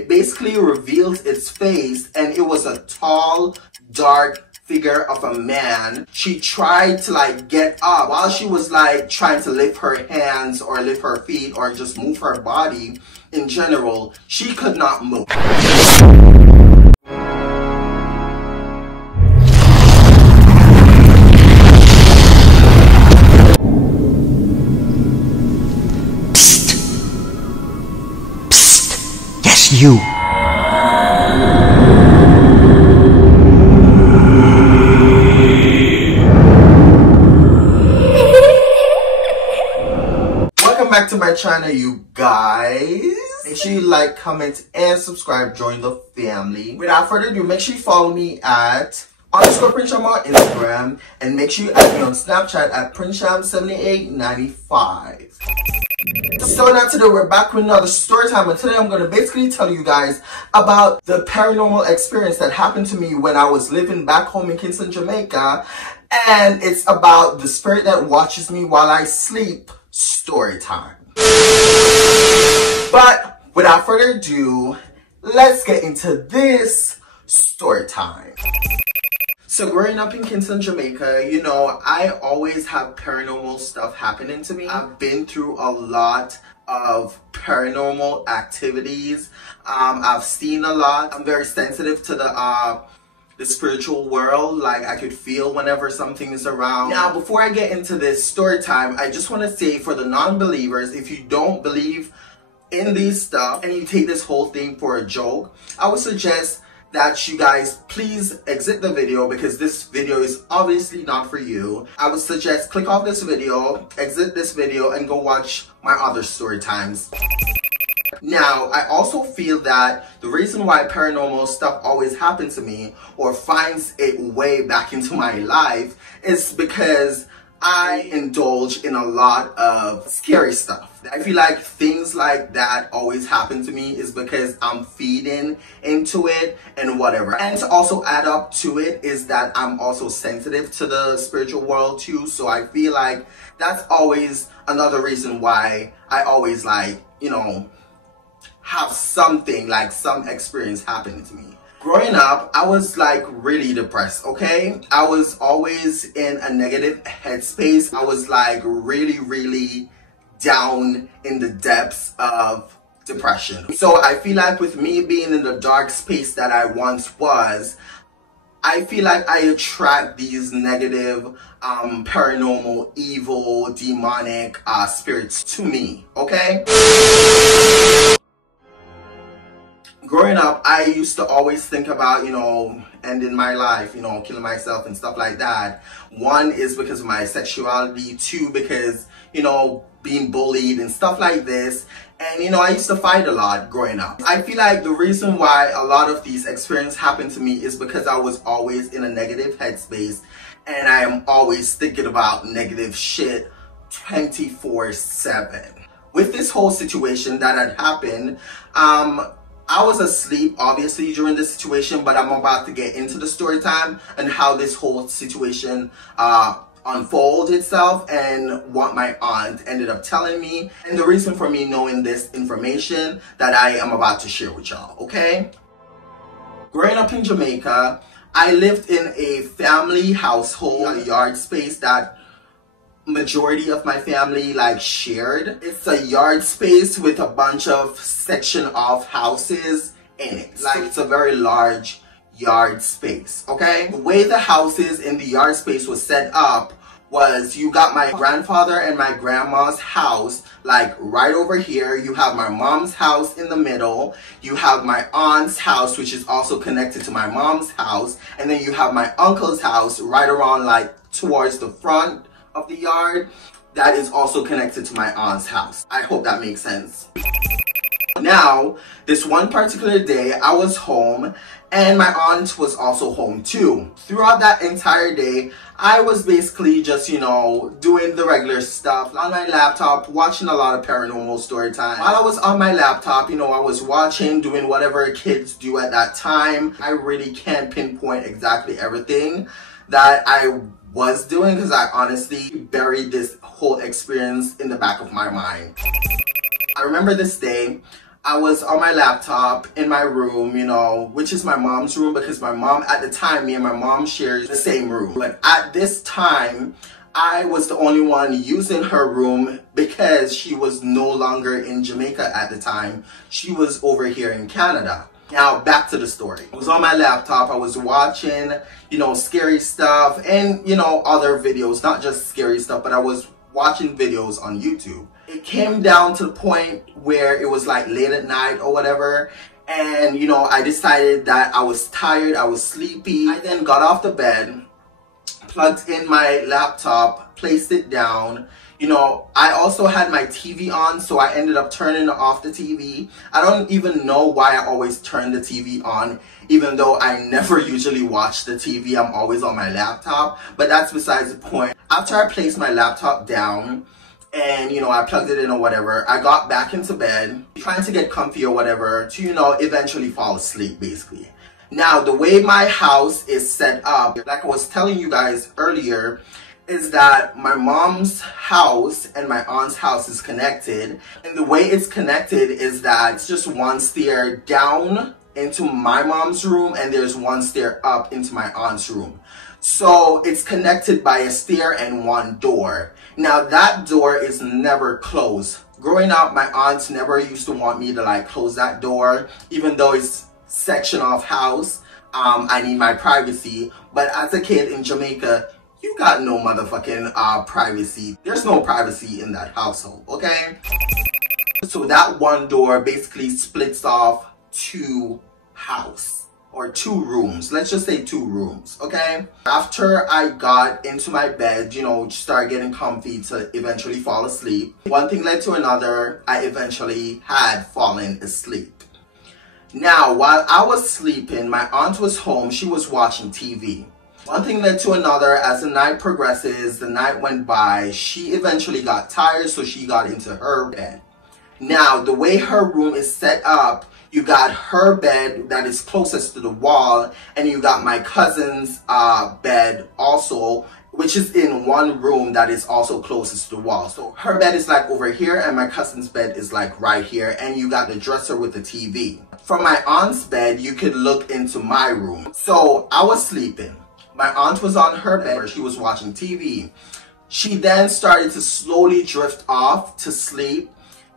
It basically revealed its face, and it was a tall, dark figure of a man. She tried to like get up while she was like trying to lift her hands or lift her feet or just move her body in general. She could not move. Psst. Psst. Yes, you. Back to my channel, you guys. Make sure you like, comment, and subscribe. Join the family. Without further ado, make sure you follow me at _PrinceSham on Instagram, and make sure you add me on Snapchat at PrinceSham7895. So now today we're back with another story time, and today I'm going to basically tell you guys about the paranormal experience that happened to me when I was living back home in Kingston, Jamaica, and it's about the spirit that watches me while I sleep. Story time. But without further ado, let's get into this story time. So growing up in Kingston, Jamaica, you know, I always have paranormal stuff happening to me. I've been through a lot of paranormal activities. I've seen a lot. I'm very sensitive to the spiritual world. Like, I could feel whenever something is around. Now, before I get into this story time, I just want to say, for the non-believers, if you don't believe in these stuff and you take this whole thing for a joke, I would suggest that you guys please exit the video, because this video is obviously not for you. I would suggest click off this video, exit this video, and go watch my other story times. Now, I also feel that the reason why paranormal stuff always happens to me or finds its way back into my life is because I indulge in a lot of scary stuff. I feel like things like that always happen to me is because I'm feeding into it and whatever. And to also add up to it is that I'm also sensitive to the spiritual world too. So I feel like that's always another reason why I always, like, you know, have something, like some experience happening to me. Growing up, I was like really depressed, okay? I was always in a negative headspace. I was like really down in the depths of depression. So I feel like with me being in the dark space that I once was, I feel like I attract these negative, paranormal, evil, demonic spirits to me, okay? Growing up, I used to always think about, you know, ending my life, you know, killing myself and stuff like that. One is because of my sexuality. Two, because, you know, being bullied and stuff like this. And, you know, I used to fight a lot growing up. I feel like the reason why a lot of these experiences happened to me is because I was always in a negative headspace, and I am always thinking about negative shit 24/7. With this whole situation that had happened, I was asleep, obviously, during this situation, but I'm about to get into the story time and how this whole situation unfolded itself and what my aunt ended up telling me, and the reason for me knowing this information that I am about to share with y'all, okay? Growing up in Jamaica, I lived in a family household, a yard space that majority of my family like shared. It's a yard space with a bunch of section of houses in it. Like, it's a very large yard space, okay? The way the houses in the yard space was set up was, you got my grandfather and my grandma's house like right over here. You have my mom's house in the middle. You have my aunt's house, which is also connected to my mom's house. And then you have my uncle's house right around like towards the front of the yard, that is also connected to my aunt's house. I hope that makes sense. Now, this one particular day, I was home and my aunt was also home too. Throughout that entire day, I was basically just, you know, doing the regular stuff on my laptop, watching a lot of paranormal story time. While I was on my laptop, you know, I was watching, doing whatever kids do at that time. I really can't pinpoint exactly everything that I was doing, because I honestly buried this whole experience in the back of my mind. I remember this day, I was on my laptop in my room, you know, which is my mom's room because my mom, at the time, me and my mom shared the same room. But at this time, I was the only one using her room because she was no longer in Jamaica at the time. She was over here in Canada. Now, back to the story. I was on my laptop. I was watching, you know, scary stuff and, you know, other videos. Not just scary stuff, but I was watching videos on YouTube. It came down to the point where it was like late at night or whatever. And, you know, I decided that I was tired. I was sleepy. I then got off the bed, plugged in my laptop, placed it down. You know, I also had my TV on, so I ended up turning off the TV. I don't even know why I always turn the TV on, even though I never usually watch the TV. I'm always on my laptop, but that's besides the point. After I placed my laptop down and, you know, I plugged it in or whatever, I got back into bed, trying to get comfy or whatever to, you know, eventually fall asleep, basically. Now, the way my house is set up, like I was telling you guys earlier, is that my mom's house and my aunt's house is connected. And the way it's connected is that it's just one stair down into my mom's room and there's one stair up into my aunt's room. So it's connected by a stair and one door. Now that door is never closed. Growing up, my aunt never used to want me to like close that door, even though it's section of house. I need my privacy. But as a kid in Jamaica, you got no motherfucking privacy. There's no privacy in that household, okay? So that one door basically splits off two house or two rooms. Let's just say two rooms, okay? After I got into my bed, you know, start getting comfy to eventually fall asleep. One thing led to another. I eventually had fallen asleep. Now, while I was sleeping, my aunt was home. She was watching TV. One thing led to another. As the night progresses, the night went by. She eventually got tired, so she got into her bed. Now, the way her room is set up, you got her bed that is closest to the wall, and you got my cousin's bed also, which is in one room that is also closest to the wall. So her bed is like over here, and my cousin's bed is like right here, and you got the dresser with the TV. From my aunt's bed, you could look into my room. So I was sleeping. My aunt was on her bed, she was watching TV. She then started to slowly drift off to sleep.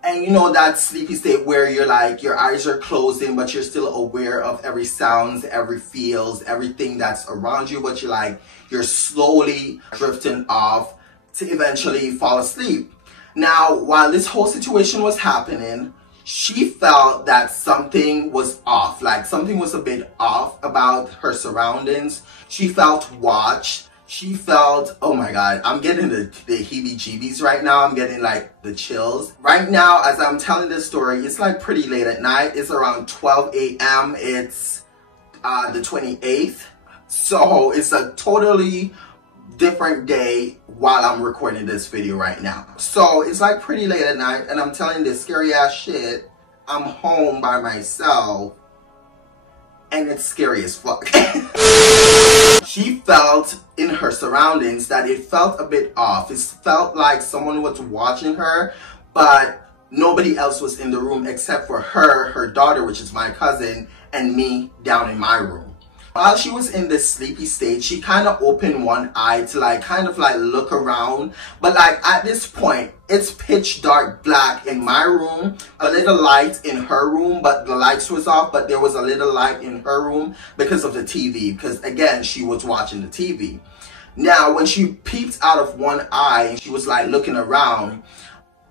And you know that sleepy state where you're like, your eyes are closing, but you're still aware of every sounds, every feels, everything that's around you, but you're slowly drifting off to eventually fall asleep. Now, while this whole situation was happening, she felt that something was off, like something was a bit off about her surroundings. She felt watched. She felt, oh my God, I'm getting the heebie-jeebies right now. I'm getting like the chills. Right now, as I'm telling this story, it's like pretty late at night. It's around 12 a.m. It's the 28th. So it's a totally different day while I'm recording this video right now. So it's like pretty late at night and I'm telling this scary ass shit. I'm home by myself and it's scary as fuck. She felt in her surroundings that it felt a bit off. It felt like someone was watching her, but nobody else was in the room except for her, her daughter, which is my cousin, and me down in my room. While she was in this sleepy state, she kind of opened one eye to like kind of like look around. But like at this point, it's pitch dark black in my room, a little light in her room, but the lights was off, but there was a little light in her room because of the TV, because again, she was watching the TV. Now, when she peeped out of one eye, she was like looking around.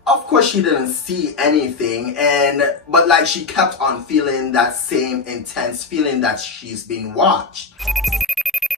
Of course, she didn't see anything, but like she kept on feeling that same intense feeling that she's being watched.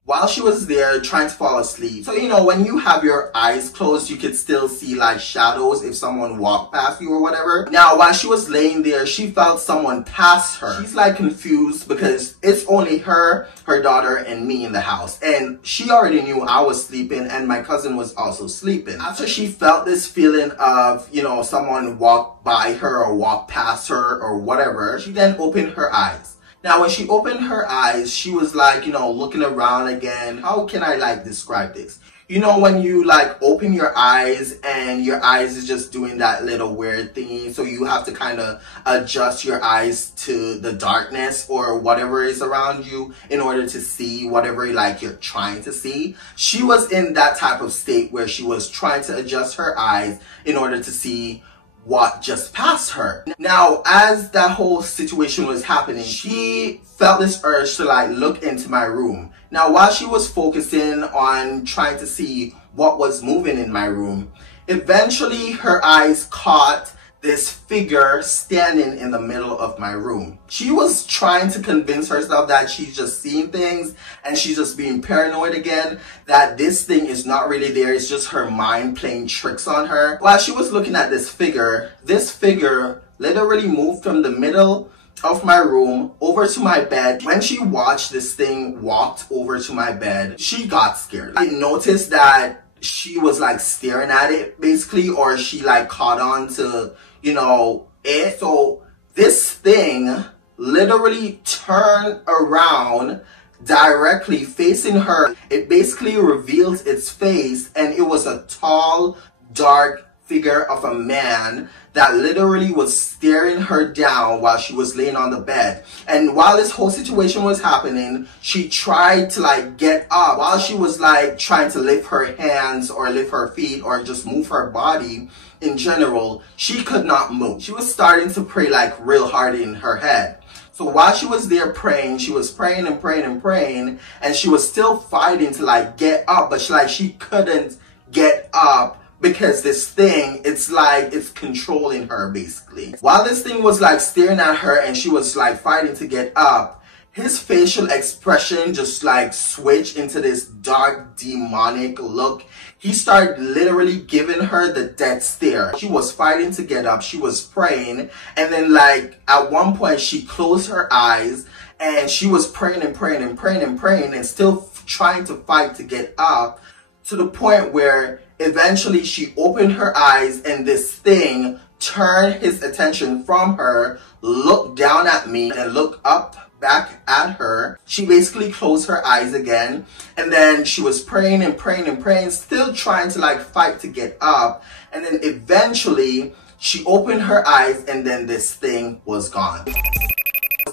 While she was there trying to fall asleep, so you know, when you have your eyes closed, you could still see like shadows if someone walked past you or whatever. Now, while she was laying there, she felt someone pass her. She's like confused because it's only her, her daughter, and me in the house. And she already knew I was sleeping and my cousin was also sleeping. After she felt this feeling of, you know, someone walked by her or walked past her or whatever, she then opened her eyes. Now, when she opened her eyes, she was like, you know, looking around again. How can I like describe this? You know when you like open your eyes and your eyes is just doing that little weird thingy, so you have to kind of adjust your eyes to the darkness or whatever is around you in order to see whatever like you're trying to see. She was in that type of state where she was trying to adjust her eyes in order to see what just passed her. Now, as that whole situation was happening, she felt this urge to like look into my room. Now, while she was focusing on trying to see what was moving in my room, eventually her eyes caught this figure standing in the middle of my room. She was trying to convince herself that she's just seeing things and she's just being paranoid again, that this thing is not really there, it's just her mind playing tricks on her. While she was looking at this figure literally moved from the middle of my room over to my bed. When she watched this thing walked over to my bed, she got scared. I noticed that she was like staring at it basically, or she like caught on to, you know, it. So this thing literally turned around directly facing her. It basically revealed its face, and it was a tall, dark figure of a man that literally was staring her down while she was laying on the bed. And while this whole situation was happening, she tried to like get up. While she was like trying to lift her hands or lift her feet or just move her body in general, she could not move. She was starting to pray like real hard in her head. So while she was there praying, she was praying and praying and praying, and she was still fighting to like get up, but she couldn't get up because this thing, it's like it's controlling her basically. While this thing was like staring at her and she was like fighting to get up, his facial expression just like switched into this dark demonic look. He started literally giving her the death stare. She was fighting to get up, she was praying, and then like at one point she closed her eyes and she was praying and praying and praying and praying and still trying to fight to get up, to the point where eventually she opened her eyes and this thing turned his attention from her, looked down at me, and looked up back at her. She basically closed her eyes again, and then she was praying and praying and praying, still trying to like fight to get up, and then eventually she opened her eyes and then this thing was gone.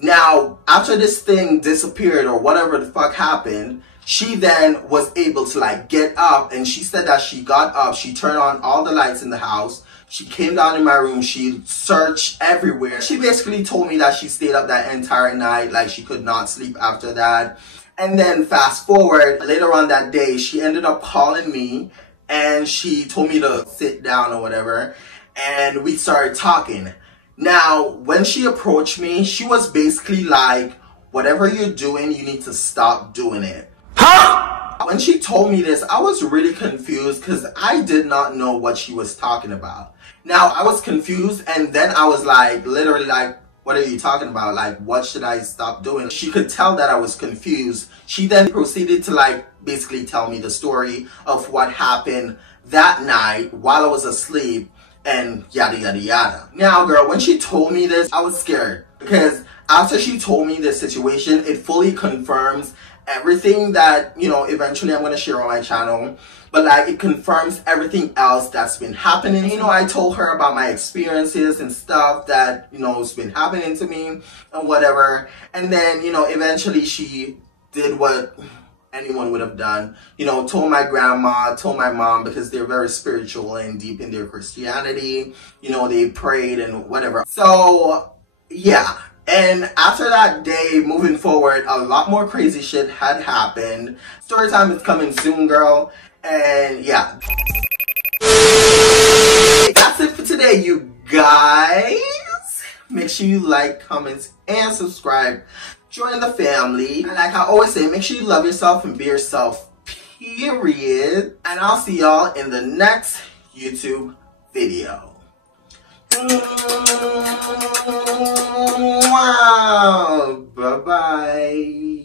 Now, after this thing disappeared or whatever the fuck happened, she then was able to like get up, and she said that she got up, she turned on all the lights in the house, she came down in my room, she searched everywhere. She basically told me that she stayed up that entire night, like she could not sleep after that. And then fast forward, later on that day, she ended up calling me and she told me to sit down or whatever, and we started talking. Now, when she approached me, she was basically like, whatever you're doing, you need to stop doing it. When she told me this, I was really confused because I did not know what she was talking about. Now, I was confused, and then I was like, literally like, what are you talking about? Like, what should I stop doing? She could tell that I was confused. She then proceeded to like basically tell me the story of what happened that night while I was asleep and yada yada yada. Now, girl, when she told me this, I was scared because after she told me this situation, it fully confirms everything that, you know, eventually I'm going to share on my channel, but like it confirms everything else that's been happening. You know, I told her about my experiences and stuff that, you know, has been happening to me and whatever, and then, you know, eventually she did what anyone would have done, you know, told my grandma, told my mom, because they're very spiritual and deep in their Christianity, you know, they prayed and whatever. So yeah. And after that day, moving forward, a lot more crazy shit had happened. Storytime is coming soon, girl. And yeah. That's it for today, you guys. Make sure you like, comment, and subscribe. Join the family. And like I always say, make sure you love yourself and be yourself, period. And I'll see y'all in the next YouTube video. Wow. Bye-bye.